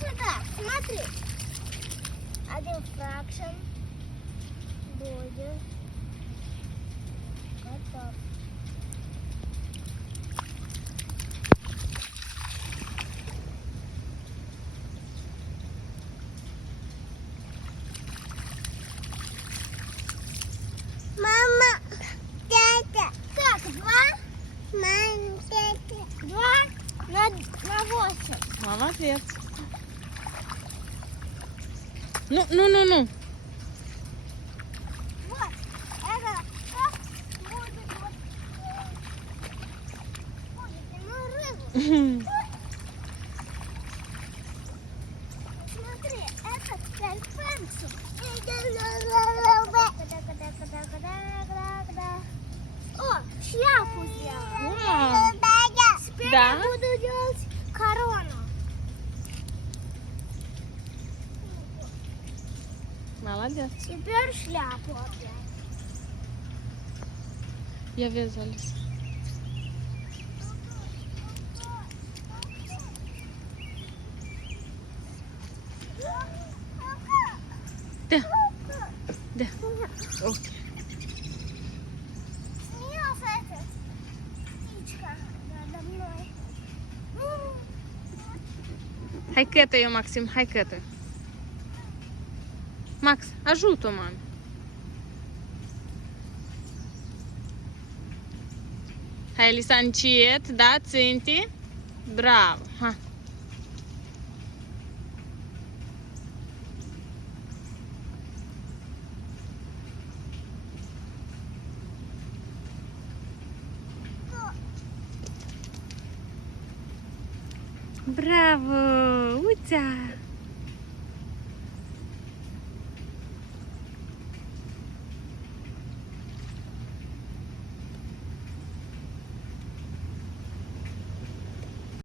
сюда, смотри. Один фракшн будет готов. Мама, тетя. Так, 2. Мама, тетя. 2 на 8. Молодець. Ну. Вот, это как будет вот, будет ему рыбу. Смотри, это пенсил. О, шляпу сделала. Вау. Теперь Да? я буду делать корону. Молодець. Теперь шляпу опять. Я в'язалась. Де? Ох. Снялся эта птичка надо мной. Хай кетає, Максим, хай кетає. Макс, а жовто, мам? Хай лісанчет, да, цинті? Браво. Ха. Браво, Уця.